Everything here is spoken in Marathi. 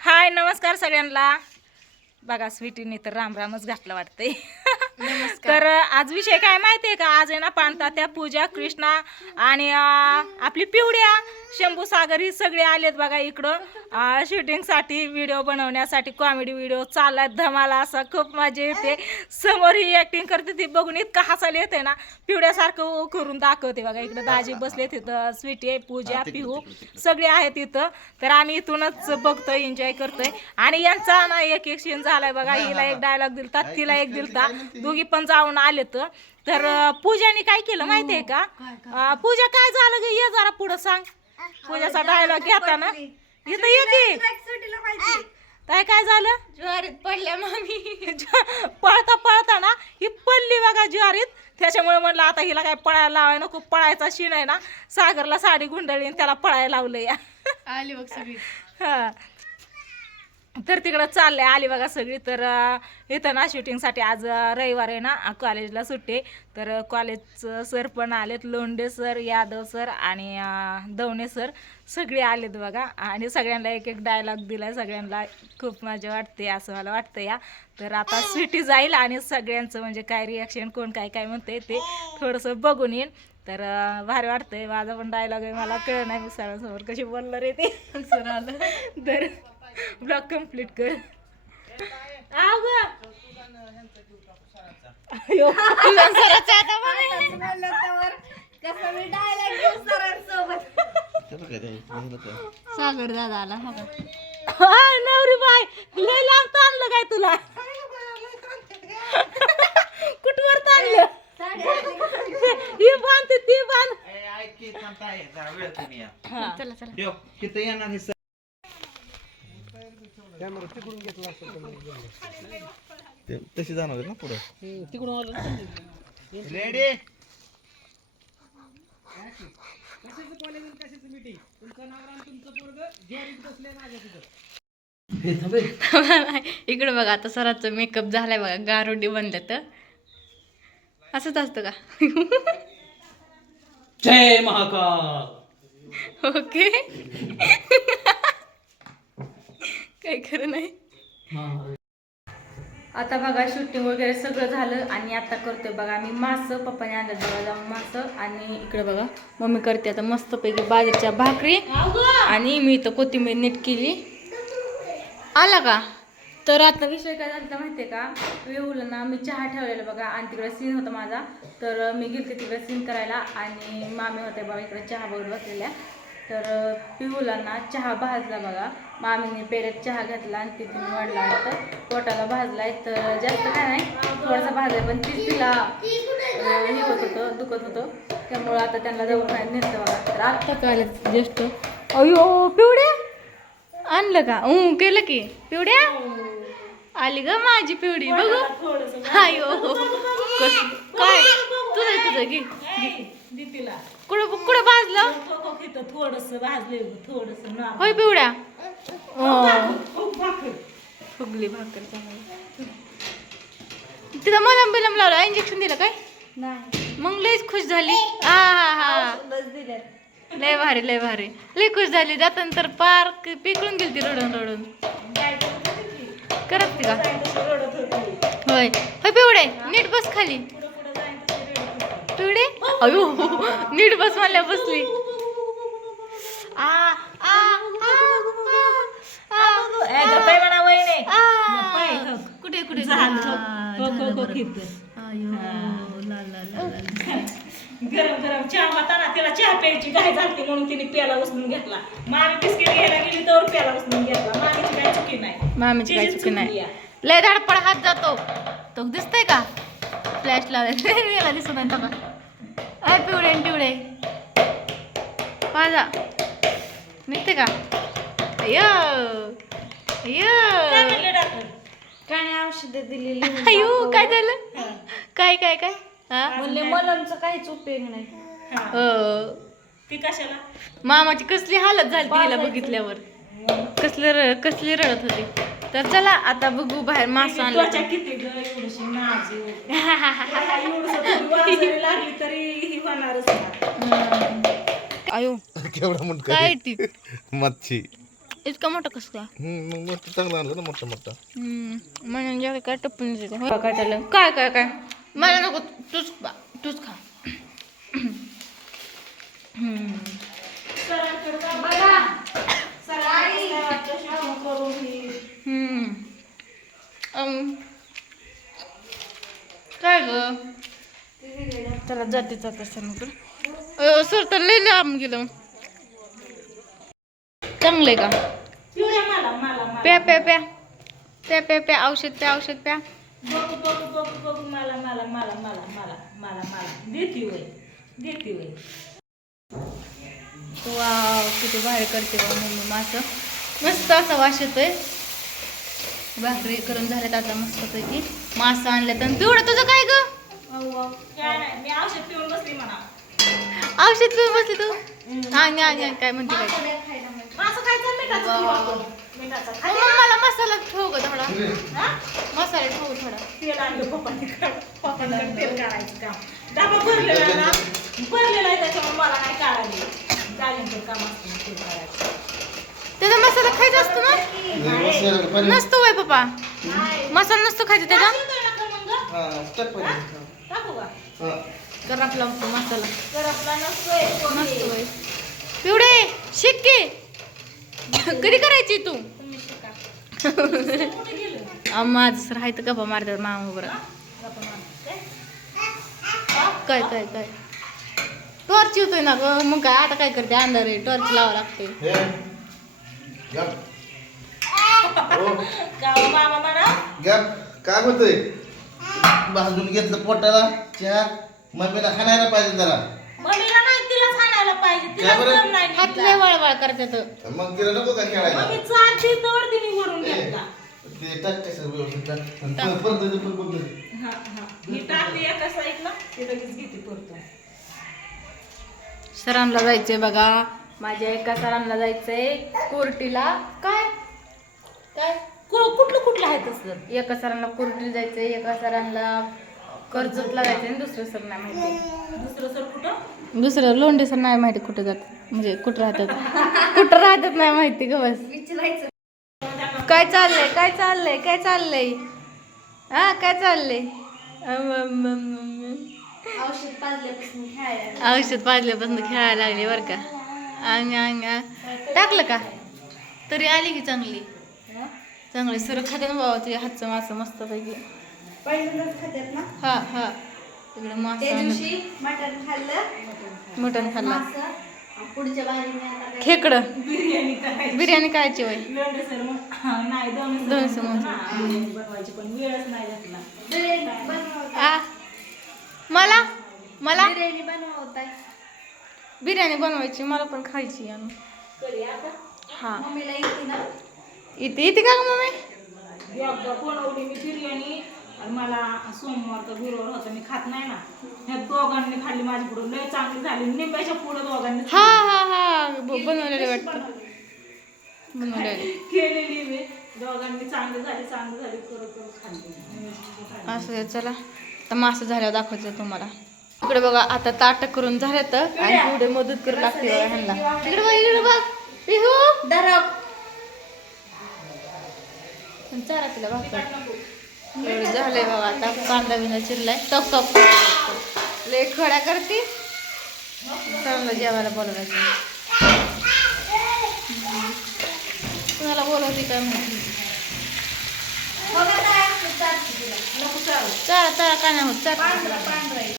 हाय नमस्कार सगळ्यांना. बघा स्वीटीने तर रामरामच घातलं वाटतंय. तर आज विषय काय माहितीये का? आज आहे ना पाणतात्या पूजा कृष्णा आणि आपली पिवड्या शंभू सागर ही सगळे आलेत बघा इकडं. शूटिंगसाठी व्हिडिओ बनवण्यासाठी कॉमेडी व्हिडिओ चाललाय धमाला असा खूप मजा येते. समोर ही ऍक्टिंग करते ती बघून इतका हसायला येते ना पिवड्यासारखं करून दाखवते बघा. इकडं दाजी बसले तिथं स्वीटी आहे पूजा पिहू सगळे आहेत इथं. तर आम्ही इथूनच बघतोय एन्जॉय करतोय. आणि यांचा ना एक एक सीन झालाय बघा हिला एक डायलॉग दिलता तिला एक दिलता. दोघी पण जाऊन आलेत. तर पूजाने काय केलं माहितीये का? अं, पूजा काय झालं ग? ये जरा पुढं सांग. पूजाचा डायलॉग घेताना. इथं ये की. काय काय झालं? ज्वारीत पडल्या मामी. पळता पळता ना ही पडली बघा ज्वारीत. त्याच्यामुळे म्हणलं आता हिला काय पळायला लावाय नको पळायचा शीन आहे ना सागरला साडी गुंडळी त्याला पळायला लावलं या आली बघ सगळी. हा. तर तिकडं चाललंय. आली बघा सगळी. तर इथं ना शूटिंगसाठी आज रविवार आहे ना कॉलेजला सुट्टी. तर कॉलेजचं सर पण आलेत. लोंढे सर यादव सर आणि दवणे सर सगळे आलेत बघा. आणि सगळ्यांना एक एक डायलॉग दिलाय. सगळ्यांना खूप मजा वाटते असं मला वाटतं या. तर आता स्वीटी जाईल आणि सगळ्यांचं म्हणजे काय रिॲक्शन कोण काय काय म्हणते ते थोडंसं बघून येईन. तर भारी वाटतंय. माझा पण डायलॉग आहे. मला कळ नाही मी सरांसमोर कशी बोलणार आहे ते. सर आलं. तर ब्लॉग कंप्लीट कर. सागर दादा आला हो नवरी बाय लय लांब ताणलं काय तुला? कुठवर ताणलं ही ती बांध. हा. चला चला. किती येणार हे ते- तशी जाणार ना पुढं? रेडी इकडे बघा आता सरांचं मेकअप झालाय बघा गारोडी बनलं तर असंच असतं का? जय महाकाल! ओके काही खरं नाही. आता बघा शूटिंग वगैरे सगळं झालं आणि आता करतोय बघा आम्ही मासं पप्पाने आणलं जवळ जाऊन मासं आणि इकडे बघा मम्मी करते आता मस्तपैकी बाजरीच्या भाकरी आणि मी इथं कोथिंबीर नीट केली. आला का? तर आता विषय काय झाला माहितीये का? वेऊला ना मी चहा ठेवलेला बघा आणि तिकडे सीन होता माझा. तर मी गेलते तिकडे सीन करायला आणि मामी होते बघा इकडे चहा बघत बसलेल्या. तर पिहूला ना चहा भाजला बघा. मामीने पेल्यात चहा घेतला आणि तिथून वाढला वाटतं पोटाला भाजलाय तर जास्त काय नाही. थोडासा भाजलाय पण ती तिला हे होत होतं दुखत होतं. त्यामुळं आता त्यांना दवाखान्यात नेतं बघा. तर आत्ताच आले ज्येष्ठ अयो पिवड्या! आणलं का? ऊ केलं की. पिवड्या? आली ग माझी पिवडी. बघू. अयो. कस काय? तुझं तुझं. घे. तिला कुठं कुठं भाजलं? थोडस भाजले थोडस होय पिवड्या फुगली भाकर तिथं मलम बिलम लावलं इंजेक्शन दिलं काय? मग लयच खुश झाली. आ हा हा लय भारी लय भारी. लय खुश झाली. जाताना तर पार पिकळून गेली ती रडून रडून. करत ती का? होय. होय पिवडे नीट बस खाली. पिवडे अयो नीट बस म्हणल्या बसली. हो. कुठे कुठे? हो, हो. गरम गरम चहा होता तिला चहा प्यायची घाई झाली म्हणून तिने प्याला उचलून घेतला. मामी बिस्किट घ्यायला गेली तर प्याला उचलून घेतला. मामीची काय चुकी नाही. मामीची काय चुकी नाही. लय धडपड हात जातो. तो दिसतंय का? फ्लॅश लावले याला दिसत नाही का? अय पिवडे न पिवडे माझा निघते का? अयो अयो काय औषधं दिलेली अयो काय झालं? काय काय काय? हा? म्हणले मलमचा काहीच उपयोग नाही. हा. हो. ती कशाला? मामाची कसली हालत झाली तिला बघितल्यावर. कसले र कसली रडत होती. तर चला आता बघू बाहेर मासं आणलं किती लागली तरी ही होणारच केवढा काय ती? मच्छी. इतका मोठा कसं काय? हम्म, मग मोठं चांगलं आणलं ना मोठं मोठं. म्हणून काय टप्पून देते. काय काय काय काय? मला नको तूच तूच खा हम्म. हम्म. अम. काय ग त्याला जाते जात सर सर तर लय लांब गेलं. का? मला मला मला. प्या प्या प्या. प्या प्या प्या. औषध प्या औषध प्या. बघू बघू बघू बघू. मला मला मला मला मला मला मला. देती वय. देती वय. वाव किती भारी करते बा मम्मी मासं. मस्त असा वास येतोय. भाकरी करून झाल्यात आता मस्तपैकी. मासं आणलं तर पिवडं तुझं काय ग? काय नाही मी औषध पिऊन बसली म्हणा. औषध पिऊन बसली तू? आणि आणि काय म्हणते काय मिठाचं. मिठाचं मग मला मसाला ठेवू ग थोडा? हा? मसाला ठेवू थोडा. तेल आणलं पप्पांकडे पप्पांकडे तेल काढायचं काम. डबा भरलेला आहे ना? भरलेला आहे त्याच्यामुळे मला नाही काढायला जागेंचं काम असतं मग तेल काढायचं त्याचा मसाला खायचा असतो ना? नसतो वय पप्पा. मसाला नसतो खायचा त्याचा? टाकू का? मसाला. आपला नसतोय पिवडे शिक की. कधी करायची तू? माझं सर हाय तर गप्पा मारतात मामा बरं. काय काय काय? टॉर्च येतोय ना ग मग काय? आता काय करते? अंधार आहे. टॉर्च लावा लागते हो काय होतंय भाजून घेतलं पोटाला. चहा मम्मीला खाणायला पाहिजे जरा. मम्मीला नाही तिला खाणायला पाहिजे. तिला का बरं? दम नाही हात निघला. लय वळवळ करतात मग तिला नको का खेळायला? मम्मी चारती तर तिने वरून घेतला ते टाक कसं व्यवस्थित टाक. आणि परत- परत त्याचं पण बघ ना. हा हा. मी टाकते एका साईडला ते लगेच घेते परतून सरांना जायचंय बघा. माझ्या एका सरांना जायचंय कोर्टीला. काय? काय? कुठलं कुठलं आहे तसं एका सरांना कोर्टीला जायचंय एका सरांना कर्जतला जायचंय आणि दुसरं सर नाही माहिती. दुसरं सर कुठं? दुसरं लोंढे सर नाही माहिती कुठं जात. म्हणजे कुठं राहतात. कुठं राहतात नाही माहिती ग बस. काय चाललंय? काय चाललंय? काय चाललंय? हा काय चाललंय. औषध पाजल्यापासून खेळायला. औषध पाजल्यापासून खेळायला लागली बरं का. आणि आ- टाकलं का? तरी आली की चांगली. चांगली सर खाते ना बाबा तुझ्या हातचं मासं मस्त पैकी पहिल्यांदाच खात्यात ना? हा हा. तिकडे त्या मासं दिवशी मटण खाल्लं. मटण खाल्लं. मासं. आणि पुढच्या बारीने आता काय खेकडं. बिर्याणी करायची बिर्याणी करायची वय लोंढे सर मग हा, नाही दोन दोन समोसे. बनवायची पण वेळच नाही घेतला बिर्याणी बनवताय. आ? मला? मला? बिर्याणी बनवताय. बिर्याणी बनवायची मला पण खायची आणि कधी आता. हा. मम्मीला येते ना. इथे येते का ग मम्मी? एकदा बनवली मी बिर्याणी आणि मला सोमवार का गुरुवार होता मी खात नाही ना. ह्या दोघांनी खाल्ली माझी पुढे लय चांगली झाली. निंब्याच्या पुढे दोघांनी हा हा हा. ब- बनवलेले वाटतं. बनवलेले. केलेली मी. दोघांनी चांगली झाली चांगली झाली. करत करत खाल्ली. असं आहे, चला. तर मासं झाल्यावर दाखवायचं तुम्हाला. इकडे बघा आता ताट करून झाले तर आणि पुढे मदत करू लागते ह्यांना. इकडे बघ इकडे बघ. पिहू पण चारा तिला भाकर. एवढं झालंय बघा आता कांदा बिंदा चिरलाय. टप टप लय खड्या करते. चांगलं जेवायला बोलवायचं. तुम्हाला बोलवते काय माहिती? चारा चारा काय नाही होत चारा.